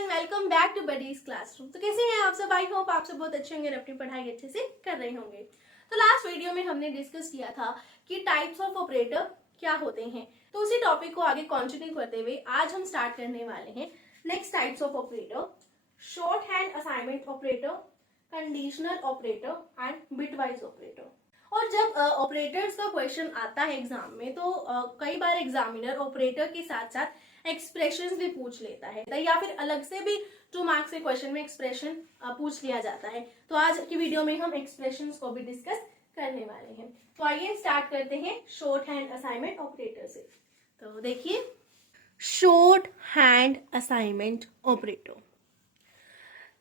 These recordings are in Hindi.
Everyone, welcome back to buddies classroom. तो कैसे हैं आप सब? आई होप आप सब बहुत अच्छे होंगे और अपनी पढ़ाई अच्छे से कर रहे होंगे। तो लास्ट वीडियो में हमने डिस्कस किया था कि टाइप्स ऑफ ऑपरेटर क्या होते हैं। तो उसी टॉपिक को आगे कंटिन्यू करते हुए आज हम स्टार्ट करने वाले हैं next types of operator, short hand assignment operator, conditional operator and bitwise operator. और जब ऑपरेटर्स का क्वेश्चन आता है एग्जाम में तो कई बार एग्जामिनर ऑपरेटर के साथ साथ एक्सप्रेशंस भी पूछ लेता है या फिर अलग से भी 2 मार्क्स के क्वेश्चन में एक्सप्रेशन पूछ लिया जाता है। तो आज की वीडियो में हम एक्सप्रेशंस को भी डिस्कस करने वाले हैं। तो आइए स्टार्ट करते हैं शॉर्ट हैंड असाइनमेंट ऑपरेटर से। तो देखिए, short hand assignment operator,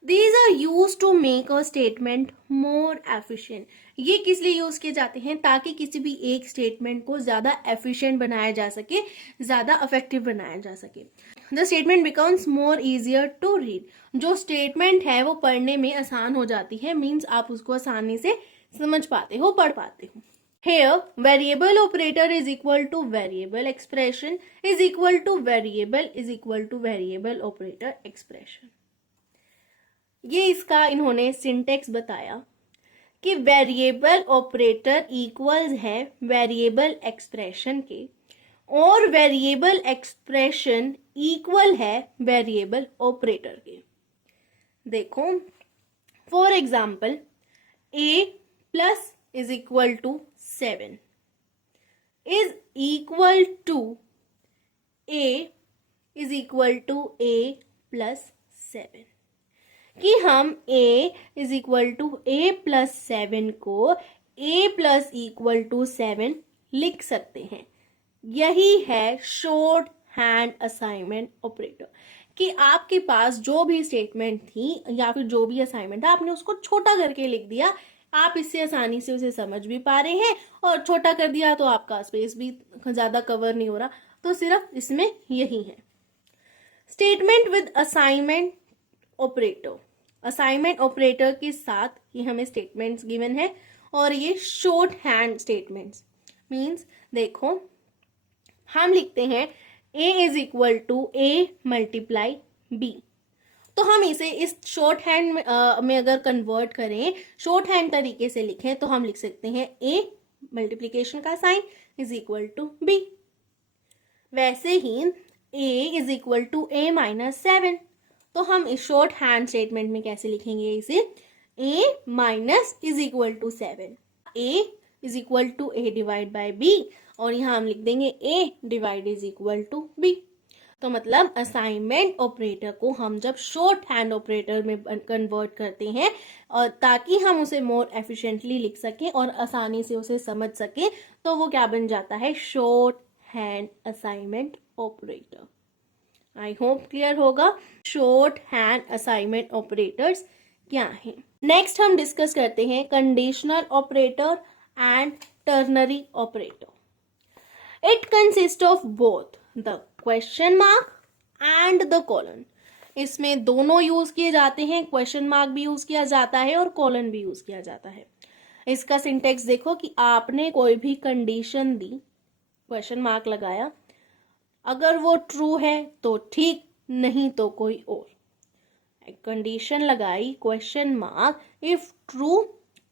These are used to make a statement more efficient. ये किस लिए यूज किए जाते हैं? ताकि किसी भी एक स्टेटमेंट को ज्यादा एफिशिएंट बनाया जा सके, ज्यादा इफेक्टिव बनाया जा सके। The statement becomes more easier to read. जो स्टेटमेंट है वो पढ़ने में आसान हो जाती है, मीन्स आप उसको आसानी से समझ पाते हो, पढ़ पाते हो। Here, variable operator is equal to variable expression is equal to variable operator expression. ये इसका इन्होंने सिंटेक्स बताया कि वेरिएबल ऑपरेटर इक्वल्स है वेरिएबल एक्सप्रेशन के और वेरिएबल एक्सप्रेशन इक्वल है वेरिएबल ऑपरेटर के। देखो, for example a plus is equal to 7 is equal to a is equal to a plus 7 कि हम a is equal to a plus 7 को a प्लस इक्वल टू 7 लिख सकते हैं। यही है शॉर्ट हैंड असाइनमेंट ऑपरेटर कि आपके पास जो भी स्टेटमेंट थी या फिर जो भी असाइनमेंट था आपने उसको छोटा करके लिख दिया। आप इससे आसानी से उसे समझ भी पा रहे हैं और छोटा कर दिया तो आपका स्पेस भी ज्यादा कवर नहीं हो रहा। तो सिर्फ इसमें यही है। Statement with assignment operator, assignment operator के साथ ये हमें स्टेटमेंट्स गिवन है और ये शॉर्ट हैंड स्टेटमेंट्स मींस, देखो हम लिखते हैं a is equal to a multiply b। तो हम इसे इस शॉर्ट हैंड में अगर कन्वर्ट करें, शॉर्ट हैंड तरीके से लिखें तो हम लिख सकते हैं a मल्टीप्लीकेशन का sign is equal to b। वैसे ही a is equal to a minus 7, तो हम इस शॉर्ट हैंड स्टेटमेंट में कैसे लिखेंगे इसे? a minus is equal to 7, a is equal to a divide by b और यहाँ हम लिख देंगे a divide is equal to b। तो मतलब असाइनमेंट ऑपरेटर को हम जब शॉर्ट हैंड ऑपरेटर में कन्वर्ट करते हैं और ताकि हम उसे मोर एफिशिएंटली लिख सकें और आसानी से उसे समझ सकें, तो वो क्या बन जाता है? Short hand assignment operator. I hope clear होगा शॉर्ट हैंड असाइनमेंट ऑपरेटर्स क्या हैं। नेक्स्ट हम डिस्कस करते हैं conditional operator and ternary operator. It consist of both the question mark and the colon. इसमें दोनों यूज किए जाते हैं, क्वेश्चन मार्क भी यूज किया जाता है और कॉलन भी यूज किया जाता है। इसका सिंटेक्स देखो कि आपने कोई भी कंडीशन दी, क्वेश्चन मार्क लगाया, अगर वो ट्रू है तो ठीक, नहीं तो कोई और। कंडीशन लगाई, question mark, if true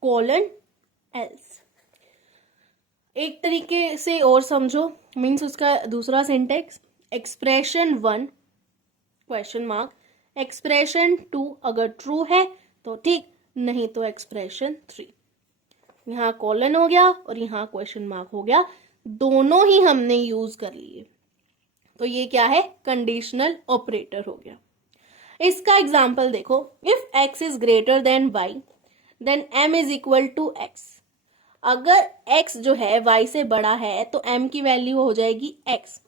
colon else. एक तरीके से और समझो, मीन्स उसका दूसरा syntax, expression 1 question mark, expression 2 अगर ट्रू है तो ठीक, नहीं तो एक्सप्रेशन 3। यहाँ कॉलन हो गया और यहाँ क्वेश्चन मार्क हो गया, दोनों ही हमने यूज कर लिए। तो ये क्या है? कंडीशनल ऑपरेटर हो गया। इसका एग्जाम्पल देखो, if x is greater than y then m is equal to x। अगर x जो है y से बड़ा है तो m की वैल्यू हो जाएगी x,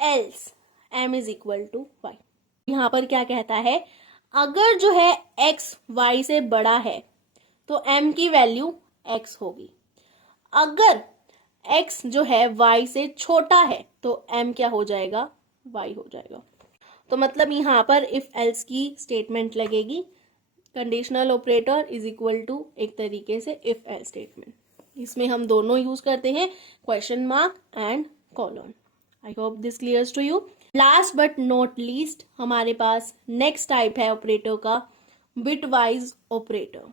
else m is equal to y। यहाँ पर क्या कहता है? अगर जो है x y से बड़ा है तो m की वैल्यू x होगी, अगर x जो है y से छोटा है तो m क्या हो जाएगा? y हो जाएगा। तो मतलब यहाँ पर इफ एल्स की स्टेटमेंट लगेगी। Conditional operator is equal to एक तरीके से इफ एल्स स्टेटमेंट। इसमें हम दोनों यूज करते हैं, question mark and colon. I hope this clears to you. Last but not least हमारे पास नेक्स्ट टाइप है ऑपरेटर का, bitwise operator.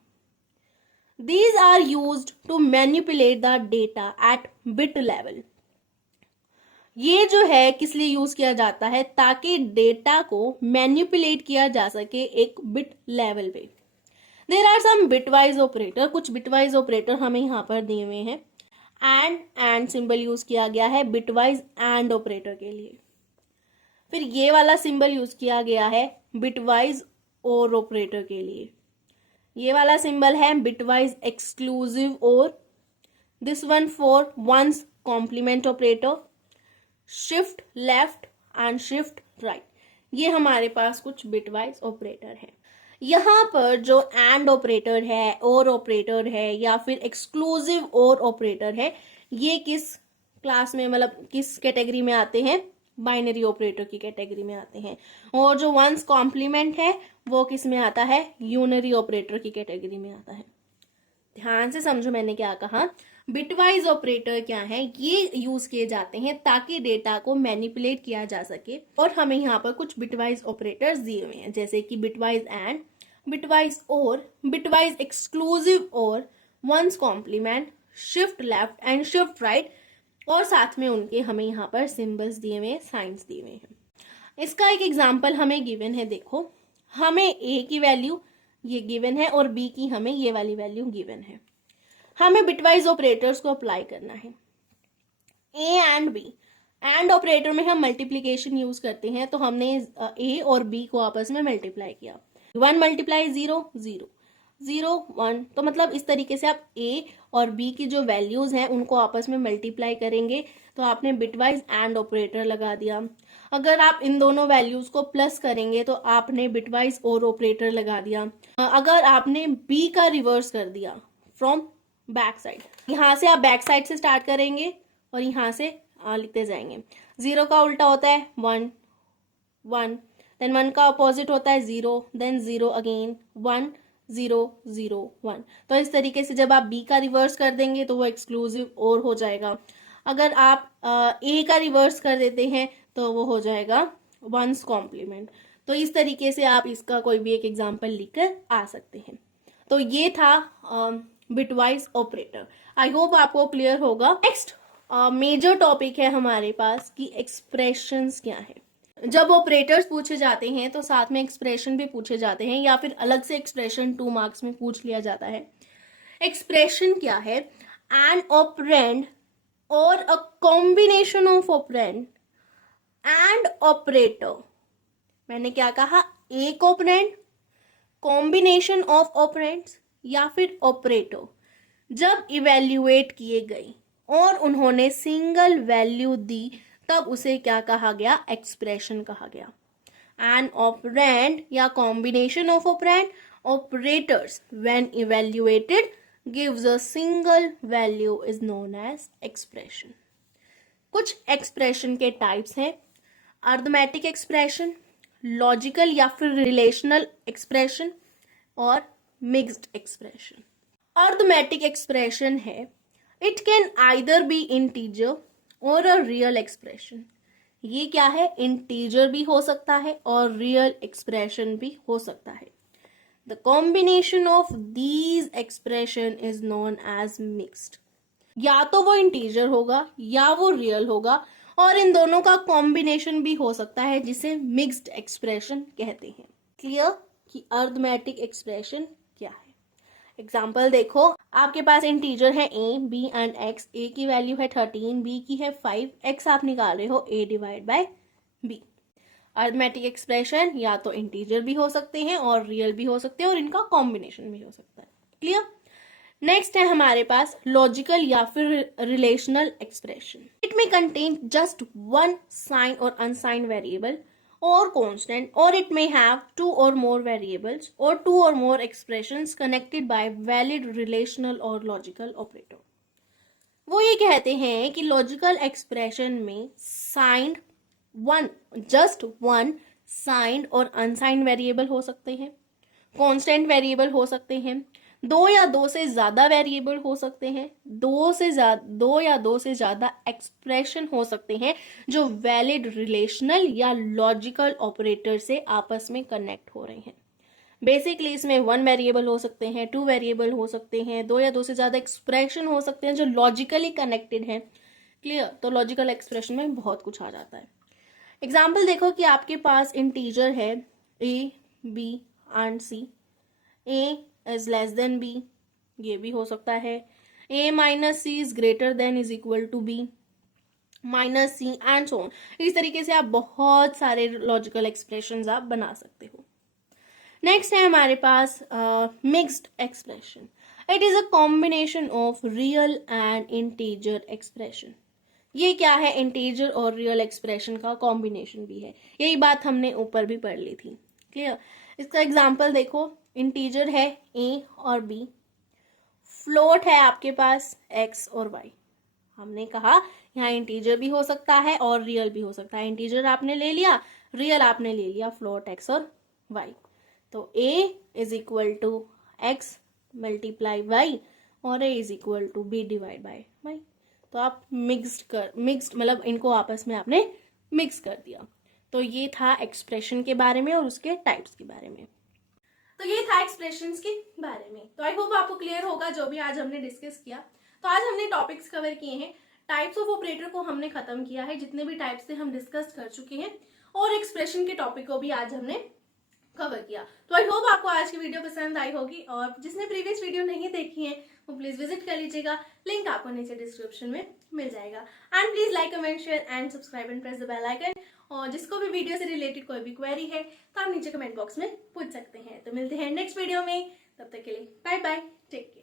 These are used to manipulate the data at bit level. ये जो है किस लिए यूज किया जाता है, ताकि डेटा को मैनिपुलेट किया जा सके एक बिट लेवल पे। There are some bitwise operator, कुछ बिटवाइज ऑपरेटर हमें यहाँ पर दिए हुए हैं। एंड सिंबल यूज किया गया है बिटवाइज एंड ऑपरेटर के लिए। फिर ये वाला सिंबल यूज किया गया है बिटवाइज और ऑपरेटर के लिए। ये वाला सिंबल है bitwise exclusive or, this one for ones complement operator, shift left and shift right. ये हमारे पास कुछ बिटवाइज ऑपरेटर है। यहाँ पर जो एंड ऑपरेटर है, और ऑपरेटर है, या फिर एक्सक्लूसिव और ऑपरेटर है, ये किस क्लास में, मतलब किस कैटेगरी में आते हैं, बाइनरी ऑपरेटर की कैटेगरी में आते हैं। और जो वंस कॉम्प्लीमेंट है वो किस में आता है, यूनरी ऑपरेटर की कैटेगरी में आता है। ध्यान से समझो मैंने क्या कहा। बिटवाइज ऑपरेटर क्या है, ये यूज किए जाते हैं ताकि डेटा को मैनिपुलेट किया जा सके। और हमें यहाँ पर कुछ बिटवाइज ऑपरेटर्स दिए हुए हैं, जैसे कि bitwise and, bitwise or, bitwise exclusive or, ones complement, shift left and shift right. और साथ में उनके हमें यहाँ पर सिंबल्स दिए हुए हैं, साइंस दिए हुए हैं। इसका एक एग्जाम्पल हमें गिवन है। देखो, हमें ए की वैल्यू ये गिवन है और बी की हमें ये वाली वैल्यू गिवन है। हमें बिटवाइज ऑपरेटर्स को अप्लाई करना है। A and b, and operator में हम मल्टीप्लीकेशन यूज करते हैं, तो हमने ए और बी को आपस में मल्टीप्लाई किया। 1 मल्टीप्लाई 0, 0, 0, 1। तो मतलब इस तरीके से आप ए और बी की जो वैल्यूज हैं उनको आपस में मल्टीप्लाई करेंगे, तो आपने बिटवाइज एंड ऑपरेटर लगा दिया। अगर आप इन दोनों वैल्यूज को प्लस करेंगे तो आपने बिटवाइज और ऑपरेटर लगा दिया। अगर आपने बी का रिवर्स कर दिया फ्रॉम बैक साइड, यहाँ से आप बैक साइड से स्टार्ट करेंगे और यहाँ से लिखते जाएंगे। 0 का उल्टा होता है 1, 1, देन 1 का अपोजिट होता है 0, देन 0 अगेन, 1, 0, 0, 1। तो इस तरीके से जब आप बी का रिवर्स कर देंगे तो वो एक्सक्लूसिव और हो जाएगा। अगर आप ए का रिवर्स कर देते हैं तो वो हो जाएगा वंस कॉम्प्लीमेंट। तो इस तरीके से आप इसका कोई भी एक एग्जाम्पल लिखकर आ सकते हैं। तो ये था बिटवाइज ऑपरेटर। आई होप आपको क्लियर होगा। नेक्स्ट मेजर टॉपिक है हमारे पास कि एक्सप्रेशंस क्या है। जब ऑपरेटर्स पूछे जाते हैं तो साथ में एक्सप्रेशन भी पूछे जाते हैं, या फिर अलग से एक्सप्रेशन 2 मार्क्स में पूछ लिया जाता है। एक्सप्रेशन क्या है, एन ऑपरेंड और अ combination of operand and operator. मैंने क्या कहा, एक ऑपरेंड, कॉम्बिनेशन ऑफ ऑपरेंड्स या फिर ऑपरेटर जब इवेल्युएट किए गए और उन्होंने सिंगल वैल्यू दी, तब उसे क्या कहा गया, एक्सप्रेशन कहा गया। एन ऑपरेंड या combination of operand operators when evaluated gives a single value is known as expression. कुछ एक्सप्रेशन के टाइप्स हैं, अरिथमेटिक एक्सप्रेशन, लॉजिकल या फिर रिलेशनल एक्सप्रेशन और मिक्स्ड एक्सप्रेशन। अरिथमेटिक एक्सप्रेशन है, it can either be integer or a real expression. ये क्या है, इंटीजर भी हो सकता है और रियल एक्सप्रेशन भी हो सकता है। The combination of these expression is known as mixed. या तो वो इंटीजर होगा या वो रियल होगा, और इन दोनों का कॉम्बिनेशन भी हो सकता है, जिसे मिक्स्ड एक्सप्रेशन कहते हैं। क्लियर कि अरिथमेटिक एक्सप्रेशन क्या है। एग्जाम्पल देखो, आपके पास इंटीजर है a, b and x। a की वैल्यू है 13, b की है 5, x आप निकाल रहे हो a divide by b। Arithmetic expression या तो इंटीजर भी हो सकते हैं और रियल भी हो सकते हैं, और इनका कॉम्बिनेशन भी हो सकता है। क्लियर। नेक्स्ट है हमारे पास लॉजिकल या फिर रिलेशनल एक्सप्रेशन। इट में कंटेन जस्ट वन साइन और अनसाइन variable or constant, or it may have 2 or more variables or 2 or more expressions connected by valid relational or logical operator। वो ये कहते हैं कि लॉजिकल एक्सप्रेशन में signed one, just one signed और अनसाइंड वेरिएबल हो सकते हैं, कांस्टेंट वेरिएबल हो सकते हैं, दो या दो से ज्यादा वेरिएबल हो सकते हैं, दो या दो से ज्यादा एक्सप्रेशन हो सकते हैं जो वैलिड रिलेशनल या लॉजिकल ऑपरेटर से आपस में कनेक्ट हो रहे हैं। बेसिकली इसमें 1 वेरिएबल हो सकते हैं, 2 वेरिएबल हो सकते हैं, दो या दो से ज्यादा एक्सप्रेशन हो सकते हैं जो लॉजिकली कनेक्टेड हैं। क्लियर? तो लॉजिकल एक्सप्रेशन में बहुत कुछ आ जाता है। एग्जाम्पल देखो कि आपके पास इंटीजर है a, b and c। a is less than b, ये भी हो सकता है। a minus c is greater than is equal to b minus c and so on. इस तरीके से आप बहुत सारे लॉजिकल एक्सप्रेशंस आप बना सकते हो। नेक्स्ट है हमारे पास mixed expression. It is a combination of real and integer expression. ये क्या है? इंटीजर और रियल एक्सप्रेशन का कॉम्बिनेशन भी है। यही बात हमने ऊपर भी पढ़ ली थी। क्लियर? इसका एग्जांपल देखो, इंटीजर है a और b, फ्लोट है आपके पास x और y। हमने कहा यहाँ इंटीजर भी हो सकता है और रियल भी हो सकता है। इंटीजर आपने ले लिया, रियल आपने ले लिया, फ्लोट x और y। तो a is equal to x multiply y और a is equal to b divide by y। तो आप मिक्स्ड मतलब इनको आपस में आपने मिक्स कर दिया। तो ये था एक्सप्रेशन के बारे में और उसके टाइप्स के बारे में। तो ये था एक्सप्रेशंस के बारे में। तो आई होप आपको क्लियर होगा जो भी आज हमने डिस्कस किया। तो आज हमने टॉपिक्स कवर किए हैं, टाइप्स ऑफ ऑपरेटर को हमने खत्म किया है, जितने भी टाइप्स थे हम डिस्कस कर चुके हैं, और एक्सप्रेशन के टॉपिक को भी आज हमने कवर किया। तो आई होप आपको आज की वीडियो पसंद आई होगी, और जिसने प्रीवियस वीडियो नहीं देखी है वो प्लीज विजिट कर लीजिएगा, लिंक आपको नीचे डिस्क्रिप्शन में मिल जाएगा। And please like, comment, share and subscribe and press the bell icon. और जिसको भी वीडियो से रिलेटेड कोई भी क्वेरी है तो आप नीचे कमेंट बॉक्स में पूछ सकते हैं। तो मिलते हैं नेक्स्ट वीडियो में, तब तक के लिए बाय बाय, टेक केयर।